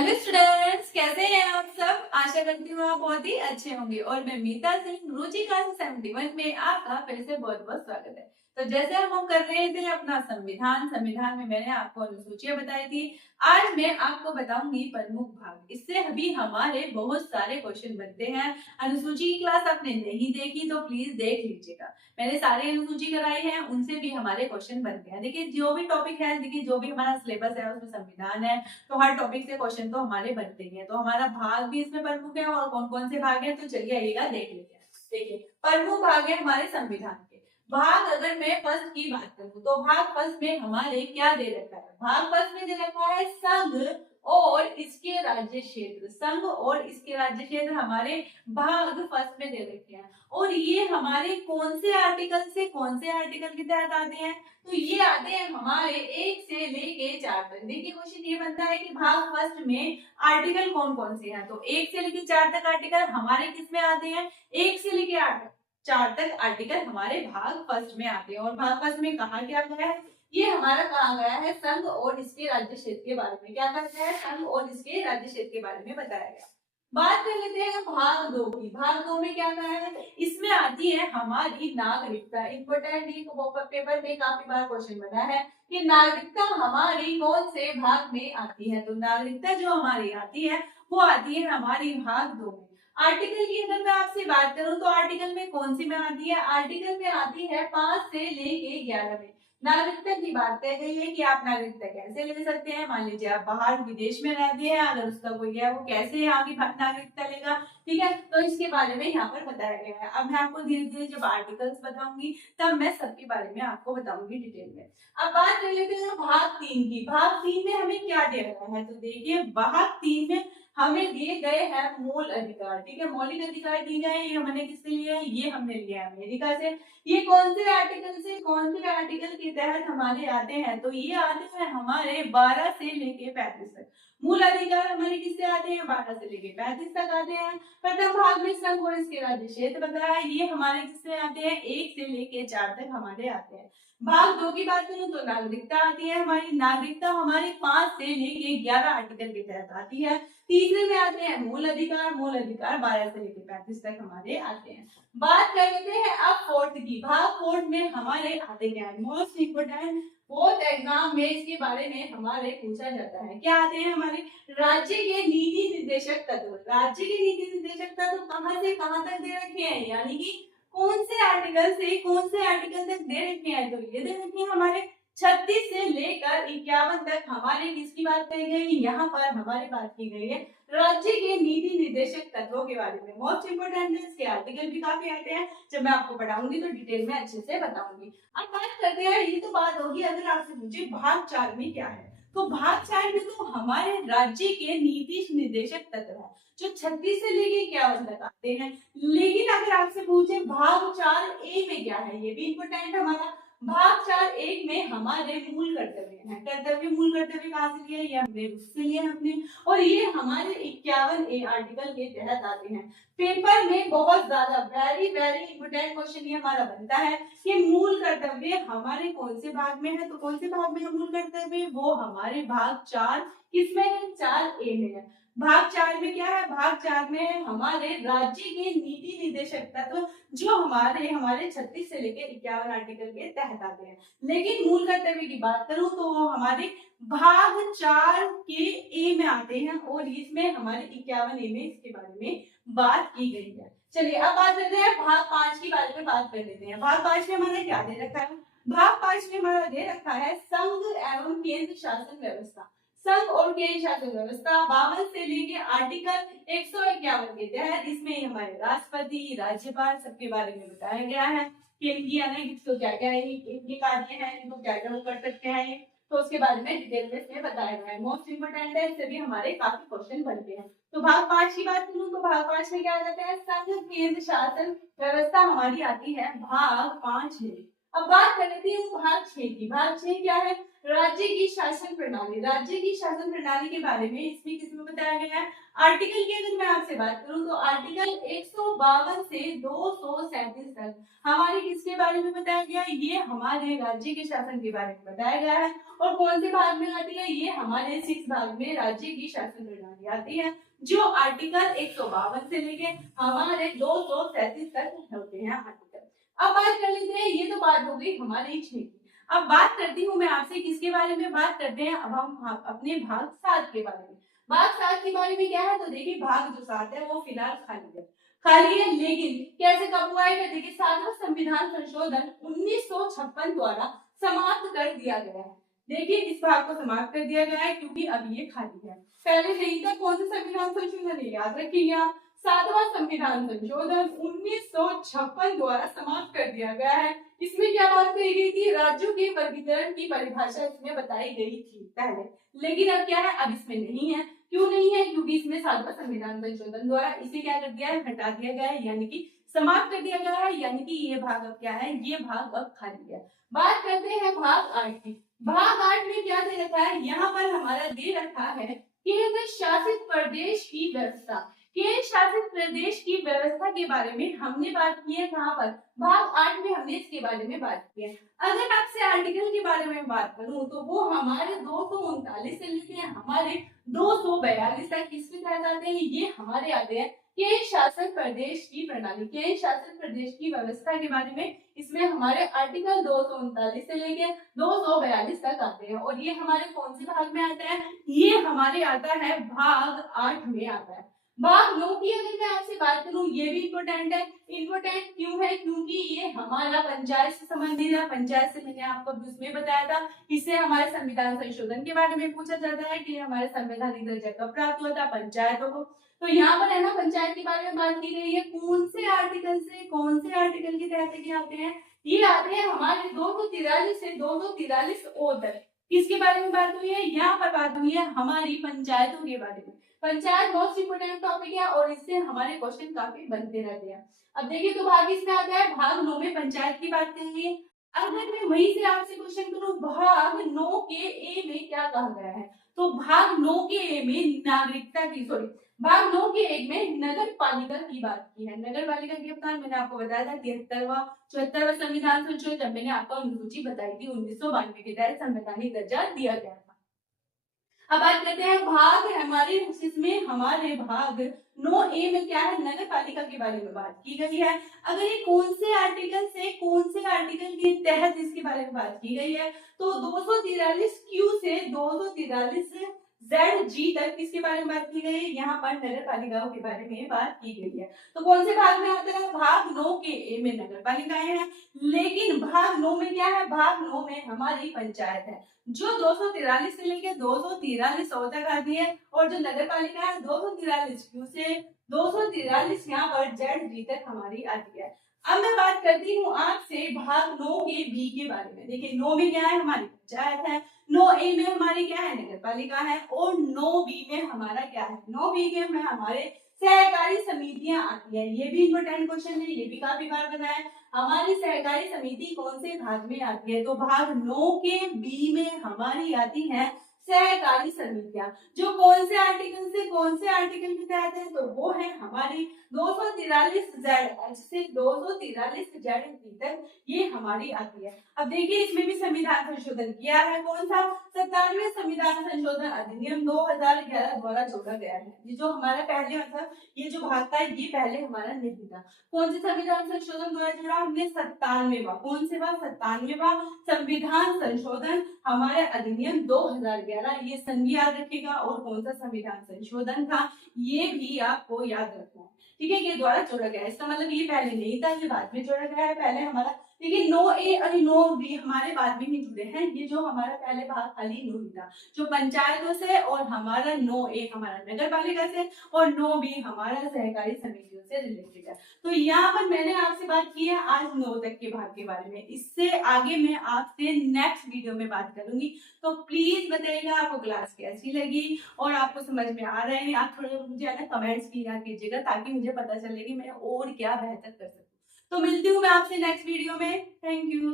Hello students, कैसे हैं आप सब। आशा करती हूँ आप बहुत ही अच्छे होंगे और मैं मीता सिंह रुचि क्लास 71 में आपका फिर से बहुत बहुत स्वागत है। तो जैसे हम कर रहे थे अपना संविधान में मैंने आपको अनुसूचियां बताई थी। आज मैं आपको बताऊंगी प्रमुख भाग। इससे अभी हमारे बहुत सारे क्वेश्चन बनते हैं। अनुसूची की क्लास आपने नहीं देखी तो प्लीज देख लीजिएगा। मैंने सारी अनुसूची कराई है, उनसे भी हमारे क्वेश्चन बनते हैं। देखिए जो भी टॉपिक है, देखिए जो भी हमारा सिलेबस है उसमें संविधान है, तो हर टॉपिक से क्वेश्चन तो हमारे बनते ही हैं। तो हमारा भाग भी इसमें प्रमुख है और कौन कौन से भाग हैं तो चलिए आइएगा देख लेते हैं। देखिए प्रमुख भाग है हमारे संविधान के भाग। अगर मैं फर्स्ट की बात करूं तो भाग फर्स्ट में हमारे क्या दे रखा है। भाग फर्स्ट में दे रखा है संघ और इसके राज्य क्षेत्र। संघ और इसके राज्य क्षेत्र हमारे भाग फर्स्ट में दे रखे हैं। और ये हमारे कौन से आर्टिकल से कौन से आर्टिकल के तहत आते हैं, तो ये आते हैं हमारे 1 से लेके 4 तक। देखिए क्वेश्चन ये बनता है कि भाग फर्स्ट में आर्टिकल कौन कौन से हैं, तो 1 से लेके 4 तक आर्टिकल हमारे किस में आते हैं, 1 से लेके 4 तक आर्टिकल हमारे भाग फर्स्ट में आते हैं। और भाग फर्स्ट में कहा क्या गया है, ये हमारा कहा गया है संघ और इसके राज्य क्षेत्र के बारे में। क्या कहा गया है, संघ और इसके राज्य क्षेत्र के बारे में बताया गया। बात कर लेते हैं भाग 2 की। भाग 2 में क्या कहा है, इसमें आती है हमारी नागरिकता। इंपोर्टेंट पेपर में काफी बार क्वेश्चन बना है कि नागरिकता हमारी कौन से भाग में आती है। तो नागरिकता जो हमारी आती है वो आती है हमारी भाग 2 में। आर्टिकल की अगर मैं आपसे बात करूं तो आर्टिकल में कौन सी में आती है, आर्टिकल में आती है 5 से लेके 11 में। नागरिकता की बात कह गई है कि आप नागरिकता कैसे ले सकते हैं। मान लीजिए आप बाहर विदेश में रहते हैं, अगर उसका कोई है वो कैसे यहाँ की नागरिकता लेगा, ठीक है। तो इसके बारे में यहाँ पर बताया गया है। अब मैं आपको धीरे धीरे जब आर्टिकल्स बताऊंगी तब मैं सबके बारे में आपको बताऊंगी डिटेल में। अब बात कर लेते हैं भाग 3 की। भाग 3 में हमें क्या दे रखा है, तो देखिए भाग 3 में हमें दिए गए हैं मूल अधिकार। ठीक है, मौलिक अधिकार दिए गए हैं। ये हमने किससे लिया है, ये हमने लिया है अमेरिका से। ये कौन से आर्टिकल से कौन से आर्टिकल के तहत हमारे आते हैं, तो ये आते हैं हमारे 12 से लेके 35 तक। मूल अधिकार हमारे किससे आते हैं, 12 से लेके 35 तक आते हैं। प्रथम भाग में संघ और इसके राज्य क्षेत्र बताया, ये हमारे किससे आते हैं, 1 से लेके 4 तक हमारे आते हैं। भाग 2 की बात करूं तो नागरिकता आती है हमारी। नागरिकता हमारी 5 से लेके 11 आर्टिकल के तहत आती है। तीसरे में आते हैं मूल अधिकार। मूल अधिकार 12 से लेकर 35 तक हमारे आते हैं। बात कर लेते हैं अब फोर्थ की। भाग फोर्थ में हमारे आते क्या है, मोस्ट इम्पोर्टेंट फोर्थ एग्जाम में इसके बारे में हमारे पूछा जाता है। क्या आते हैं हमारे, राज्य के नीति निर्देशक तत्व। राज्य के नीति निर्देशक तत्व कहां से कहां तक दे रखे हैं, यानी कि कौन से आर्टिकल से कौन से आर्टिकल तक दे रखे हैं, तो ये दे रखे हैं हमारे 36 से लेकर 51 तक। हमारे किसकी बात कही गई, यहाँ पर हमारी बात की गई है राज्य के नीति निर्देशक तत्वों के बारे में। मोस्ट इंपोर्टेंट है, इसके आर्टिकल भी काफी आते हैं। जब मैं आपको पढ़ाऊंगी तो डिटेल में अच्छे से बताऊंगी। अब बात करते हैं, ये तो बात होगी अगर आपसे पूछे भाग 4 में क्या है, तो भाग 4 में तो हमारे राज्य के नीति निर्देशक तत्व है जो 36 से लेके 51 तक आते हैं। लेकिन अगर आपसे पूछे भाग 4 ए में क्या है, ये भी इंपोर्टेंट हमारा। भाग 4 एक में हमारे मूल कर्तव्य हैं। कर्तव्य मूल कर्तव्य कहाँ से लिए, ये हमने उससे लिए हमने, और ये हमारे 51 ए आर्टिकल के तहत आते हैं। पेपर में बहुत ज्यादा वेरी वेरी इंपोर्टेंट क्वेश्चन ये हमारा बनता है कि मूल कर्तव्य हमारे कौन से भाग में है, तो कौन से भाग में है मूल कर्तव्य, वो हमारे भाग 4 किसमें है, 4 ए में है। भाग 4 में क्या है, भाग 4 में हमारे राज्य के नीति निर्देशक तत्व जो हमारे 36 से लेकर 51 आर्टिकल के तहत आते हैं। लेकिन मूल कर्तव्य की बात करूं तो वो हमारे भाग 4 के ए में आते हैं और इसमें हमारे 51 ए में इसके बारे में बात की गई है। चलिए अब बात करते हैं भाग 5 के बारे में बात कर लेते हैं। भाग 5 में हमारा क्या दे रखा है, भाग 5 में हमारा दे रखा है संघ एवं केंद्र शासन व्यवस्था। संघ और केंद्र शासन व्यवस्था 52 से लेके आर्टिकल 151 के तहत इसमें हमारे राष्ट्रपति राज्यपाल सबके बारे में बताया गया है कि इनको क्या क्या है, इनके कार्य है, इनको क्या क्या कर सकते हैं, तो उसके बारे में डिटेल में इसमें बताया गया है। मोस्ट इंपोर्टेंट है, इससे भी हमारे काफी क्वेश्चन बनते हैं। तो भाग 5 की बात करूं तो भाग 5 में क्या कहते हैं, संघ केंद्र शासन व्यवस्था हमारी आती है भाग 5 में। अब बात कर लेते हैं भाग 6 की। भाग 6 क्या है, राज्य की शासन प्रणाली। राज्य की शासन प्रणाली के बारे में इसमें किसमें बताया गया है? आर्टिकल की अगर मैं आपसे बात करूं तो आर्टिकल 152 से 237 तक हमारे किसके बारे में बताया गया है? ये हमारे राज्य के शासन के बारे में बताया गया है। और कौन से भाग में आती है? ये हमारे 6 भाग में राज्य की शासन प्रणाली आती है, जो आर्टिकल 152 से लेके हमारे 237 तक होते हैं आर्टिकल। अब बात कर लेते हैं, ये तो बात हो गई हमारी 6 की। अब बात करती हूँ मैं आपसे किसके बारे में बात करते हैं, अब हम अपने भाग 7 के बारे में। भाग 7 के बारे में क्या है? तो देखिए भाग जो 7 है वो फिलहाल खाली है, लेकिन कैसे कब हुआ है? देखिए 7वां संविधान संशोधन 1956 द्वारा समाप्त कर दिया गया है। देखिए इस भाग को समाप्त कर दिया गया है क्योंकि अब ये खाली है। पहले नहीं था। कौन सा संविधान संशोधन है? याद रखिए आप, 7वां संविधान संशोधन 1956 द्वारा समाप्त कर दिया गया है। इसमें क्या बात कही गई थी? राज्यों के वर्गीकरण की परिभाषा इसमें बताई गई थी पहले, लेकिन अब क्या है? अब इसमें नहीं है। क्यों नहीं है? क्योंकि इसमें 7वां संविधान संशोधन द्वारा इसे क्या कर दिया है? हटा दिया गया है, यानी कि समाप्त कर दिया गया है, यानी कि ये भाग अब क्या है? ये भाग अब खाली है। बात करते हैं भाग 8 की। भाग 8 में क्या दे रखा है? यहाँ पर हमारा दे रखा है केंद्र शासित प्रदेश की व्यवस्था। केंद्र शासित प्रदेश की व्यवस्था के बारे में हमने बात की है। कहाँ पर? भाग 8 में हमने इसके बारे में बात की है। अगर आपसे आर्टिकल के बारे में बात करूं तो वो हमारे 239 से लेके हमारे 242 तक किसके तहत आते हैं? ये हमारे आते हैं केंद्र शासित प्रदेश की प्रणाली, केंद्र शासित प्रदेश की व्यवस्था के बारे में। इसमें हमारे आर्टिकल 239 से लेके 242 तक आते हैं। और ये हमारे कौन से भाग में आता है? ये हमारे आता है भाग 8 में आता है। भाग 9 की अगर मैं आपसे बात करूं, ये भी इम्पोर्टेंट है। इम्पोर्टेंट क्यों है? क्योंकि ये हमारा पंचायत से संबंधित है। पंचायत से मैंने आपको उसमें बताया था, इससे हमारे संविधान संशोधन के बारे में पूछा जाता है कि हमारे संवैधानिक दर्जा कब प्राप्त हुआ था पंचायतों को। तो यहाँ पर है ना, पंचायत के बारे में बात की गई है। कौन से आर्टिकल से कौन से आर्टिकल के तहत ये आते हैं? ये आते हैं हमारे 243 से 243 ओ तक। किसके बारे में बात हुई है? यहाँ पर बात हुई है हमारी पंचायतों के बारे में। पंचायत मोस्ट इंपोर्टेंट टॉपिक है और इससे हमारे क्वेश्चन काफी बनते रहते हैं। अब देखिए तो भाग इसमें आता है, भाग 9 में पंचायत की बात करेंगे। अगर मैं वहीं से आपसे क्वेश्चन करूं, भाग 9 के ए में क्या कहा गया है? तो भाग 9 के ए में नागरिकता की भाग 9 के एक में नगर पालिका की बात की है। नगर पालिका के अवतार मैंने आपको बताया था 73वां संविधान संशोधन, जब मैंने आपको अनुसूची बताई थी 1992 के तहत संवैधानिक दर्जा दिया गया था। अब बात करते हैं भाग हमारे, जिसमें हमारे भाग 9A में क्या है? नगर पालिका के बारे में बात की गई है। अगर ये कौन से आर्टिकल से कौन से आर्टिकल के तहत इसके बारे में बात की गई है? तो 243 क्यू से 243 जेड जी तक किसके बारे में बात की गई है? यहाँ पर नगर पालिकाओं के बारे में बात की गई है। तो कौन से भाग में आता है? भाग 9 के ए में नगर पालिकाएं हैं, लेकिन भाग 9 में क्या है? भाग 9 में हमारी पंचायत है, जो 243 से लेकर 243 ओ तक आती है। और जो नगर पालिका है 243 क्यू से 243 यहाँ पर जेड जी तक हमारी आती है। अब मैं बात करती हूँ आपसे भाग 9 के बी के बारे में। देखिए 9 में क्या है? हमारी पंचायत है। 9A में हमारी क्या है? नगर पालिका है। और 9B में हमारा क्या है? 9B में हमारे सहकारी समितियां आती है। ये भी इम्पोर्टेंट क्वेश्चन है, ये भी काफी बार बना है। हमारी सहकारी समिति कौन से भाग में आती है? तो भाग 9 के बी में हमारी आती है सहकारी समितियां, जो कौन से आर्टिकल से कौन से आर्टिकल के तहत है? तो वो है हमारी 243 जेड एच से 243 जेड पी तक ये हमारी आती है। अब देखिए इसमें भी संविधान संशोधन किया है। कौन सा? 97वें संविधान संशोधन अधिनियम 2011 द्वारा जोड़ा गया है। ये जो हमारा पहले मतलब ये जो भाग था ये पहले हमारा नहीं था। कौन से संविधान संशोधन द्वारा जुड़ा? हमने 97वां, कौन से बार? 97वां संविधान संशोधन हमारे अधिनियम 2011, ये संधि याद रखिएगा। और कौन सा संविधान संशोधन था ये भी आपको याद रखना है, ठीक है? ये द्वारा जोड़ा गया है, इसका मतलब ये पहले नहीं था, ये बाद में जोड़ा गया है। पहले हमारा देखिए 9A और 9B हमारे बाद में ही जुड़े हैं। ये जो हमारा पहले भाग खाली नहीं था, जो पंचायतों से, और हमारा 9A हमारा नगर पालिका से, और 9B हमारा सहकारी समितियों से रिलेटेड है। तो यहाँ पर मैंने आपसे बात की है आज 9 तक के भाग के बारे में। इससे आगे मैं आपसे नेक्स्ट वीडियो में बात करूंगी। तो प्लीज बताइएगा आपको क्लास कैसी लगी और आपको समझ में आ रहे हैं। आप थोड़े मुझे है ना कमेंट्स किया कीजिएगा, ताकि मुझे पता चले कि मैं और क्या बेहतर कर सकूं। तो मिलती हूँ मैं आपसे नेक्स्ट वीडियो में। Thank you.